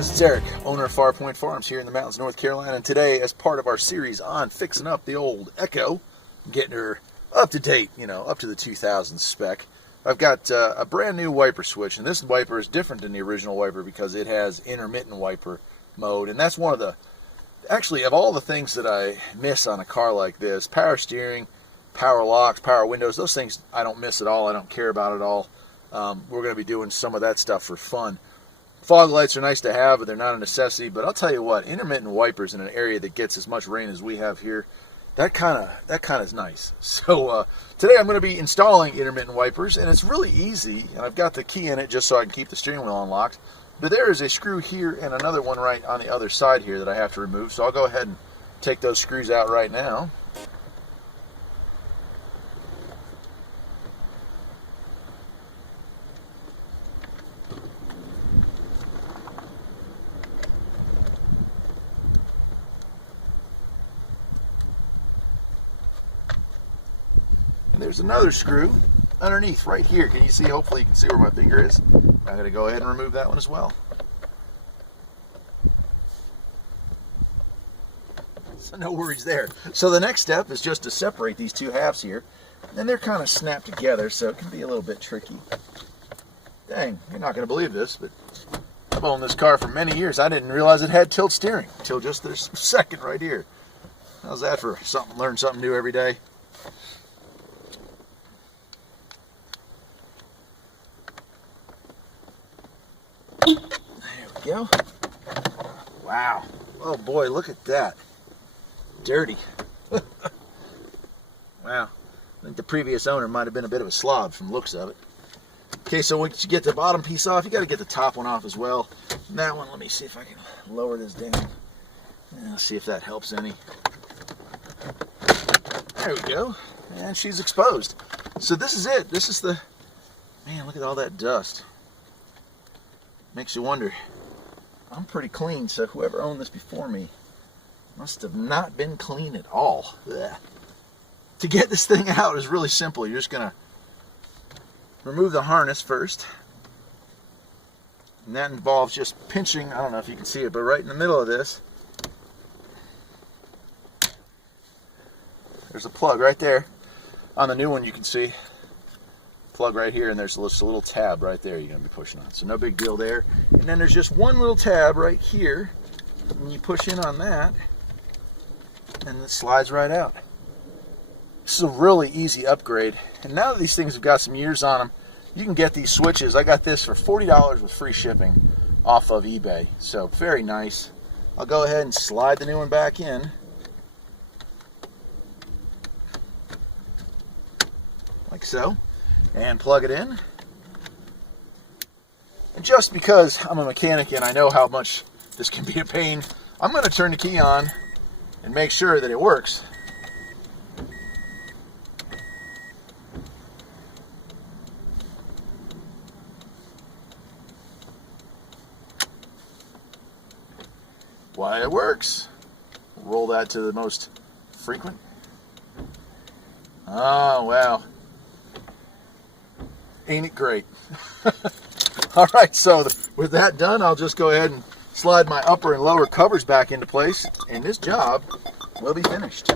guys, it's Eric, owner of Farpoint Farms here in the mountains of North Carolina, and today, as part of our series on fixing up the old Echo, getting her up to date, up to the 2000 spec, I've got a brand new wiper switch, and this wiper is different than the original wiper because it has intermittent wiper mode, and that's one of the, actually, of all the things that I miss on a car like this, power steering, power locks, power windows, those things I don't miss at all, I don't care about at all. We're going to be doing some of that stuff for fun. Fog lights are nice to have, but they're not a necessity. But I'll tell you what, intermittent wipers in an area that gets as much rain as we have here, that kind of is nice. So today I'm going to be installing intermittent wipers, and it's really easy. And I've got the key in it just so I can keep the steering wheel unlocked. But there is a screw here and another one right on the other side here that I have to remove. So I'll go ahead and take those screws out right now. There's another screw underneath right here. Can you see? Hopefully you can see where my finger is. I'm going to go ahead and remove that one as well. So no worries there. So the next step is just to separate these two halves here. And they're kind of snapped together, so it can be a little bit tricky. Dang, you're not going to believe this, but I've owned this car for many years. I didn't realize it had tilt steering until just this second right here. How's that for something? Learn something new every day. There we go. Wow. Oh boy, look at that. Dirty. Wow. I think the previous owner might have been a bit of a slob from the looks of it. Okay, so once you get the bottom piece off, you got to get the top one off as well. And that one, let me see if I can lower this down. And let's see if that helps any. There we go. And she's exposed. So this is it. This is the... Man, look at all that dust. Makes you wonder. I'm pretty clean, so whoever owned this before me must have not been clean at all. Ugh. To get this thing out is really simple. You're just going to remove the harness first. And that involves just pinching, I don't know if you can see it, but right in the middle of this, there's a plug right there. On the new one you can see. Plug right here, and there's a little tab right there you're going to be pushing on. So no big deal there. And then there's just one little tab right here. And you push in on that, and it slides right out. This is a really easy upgrade. And now that these things have got some years on them, you can get these switches. I got this for $40 with free shipping off of eBay. So very nice. I'll go ahead and slide the new one back in. Like so. And plug it in. And just because I'm a mechanic and I know how much this can be a pain, I'm going to turn the key on and make sure that it works. Why it works. Roll that to the most frequent. Oh, wow. Ain't it great? All right, so with that done, I'll just go ahead and slide my upper and lower covers back into place, and this job will be finished.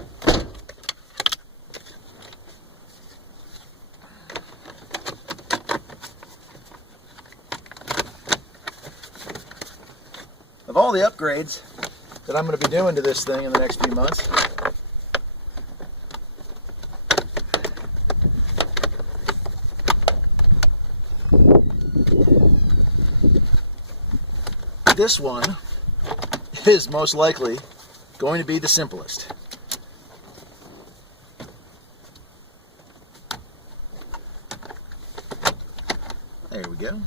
Of all the upgrades that I'm going to be doing to this thing in the next few months, this one is most likely going to be the simplest. There we go.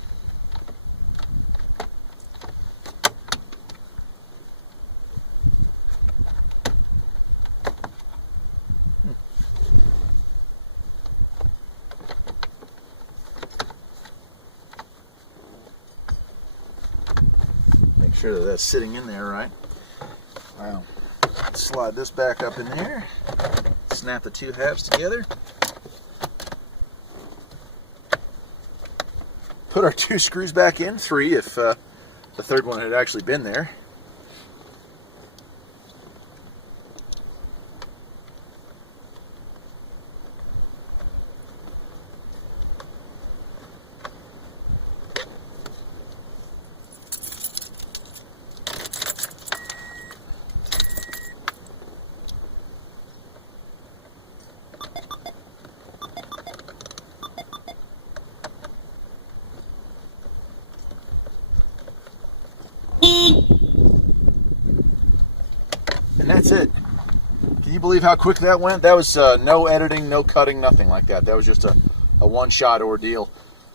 Make sure that that's sitting in there right. Wow. Slide this back up in there. Snap the two halves together. Put our two screws back in, three if the third one had actually been there. And that's it. Can you believe how quick that went? That was no editing, no cutting, nothing like that. That was just a one-shot ordeal.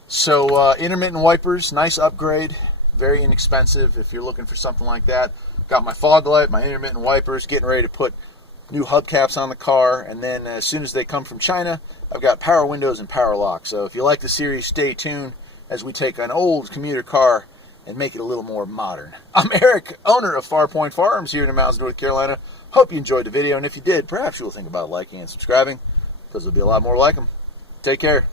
So intermittent wipers, nice upgrade, very inexpensive if you're looking for something like that. Got my fog light, my intermittent wipers, getting ready to put new hubcaps on the car, and then as soon as they come from China, I've got power windows and power lock. So if you like the series, stay tuned as we take an old commuter car and make it a little more modern. I'm Eric, owner of Farpoint Farms here in the mountains, North Carolina. Hope you enjoyed the video, and if you did, perhaps you'll think about liking and subscribing, because there'll be a lot more like them. Take care.